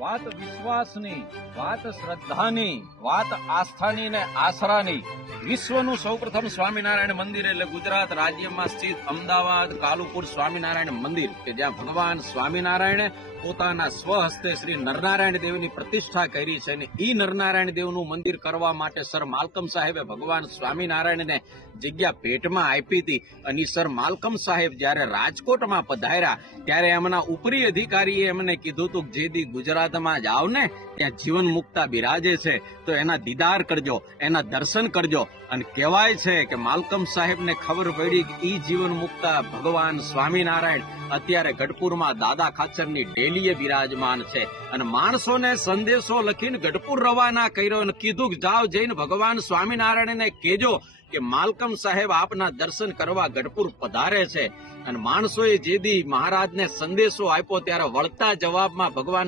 વાત વિશ્વાસની, વાત શ્રદ્ધાની, વાત આસ્થાની ને આશરાની. વિશ્વનું સૌપ્રથમ સ્વામિનારાયણ મંદિર એટલે ગુજરાત રાજ્યમાં સ્થિત અમદાવાદ કાલુપુર સ્વામિનારાયણ મંદિર કે જ્યાં ભગવાન સ્વામિનારાયણે પોતાના સ્વહસ્તે શ્રી નરનારાયણ દેવની પ્રતિષ્ઠા કરી છે. અને ઈ નરનારાયણ દેવનું મંદિર કરવા માટે સર માલકમ સાહેબે ભગવાન સ્વામિનારાયણને જગ્યા ભેટમાં આપી હતી. અને સર માલકમ સાહેબ જ્યારે રાજકોટમાં પધાર્યા ત્યારે એમના ઉપરી અધિકારીએ એમને કીધું હતું કે જે દી ગુજરાતમાં જાવ ને ત્યાં જીવન મુક્તા બિરાજે છે તો એના દીદાર કરજો, એના દર્શન કરજો. અને કહેવાય છે કે માલકમ સાહેબને ખબર પડી કે ઈ જીવન મુક્તા ભગવાન સ્વામિનારાયણ અત્યારે ગઢપુરમાં દાદા ખાચરની ડેલીએ બિરાજમાન છે. અને માણસોને સંદેશો લખીને ગઢપુર રવાના કર્યો અને કીધું કે જાઓ જઈને ભગવાન સ્વામિનારાયણને કહેજો કે માલકમ સાહેબ આપના દર્શન કરવા ગઢપુર પધારે છે. અને માણસોએ જે દી મહારાજને સંદેશો આપ્યો ત્યારે વળતા જવાબમાં ભગવાન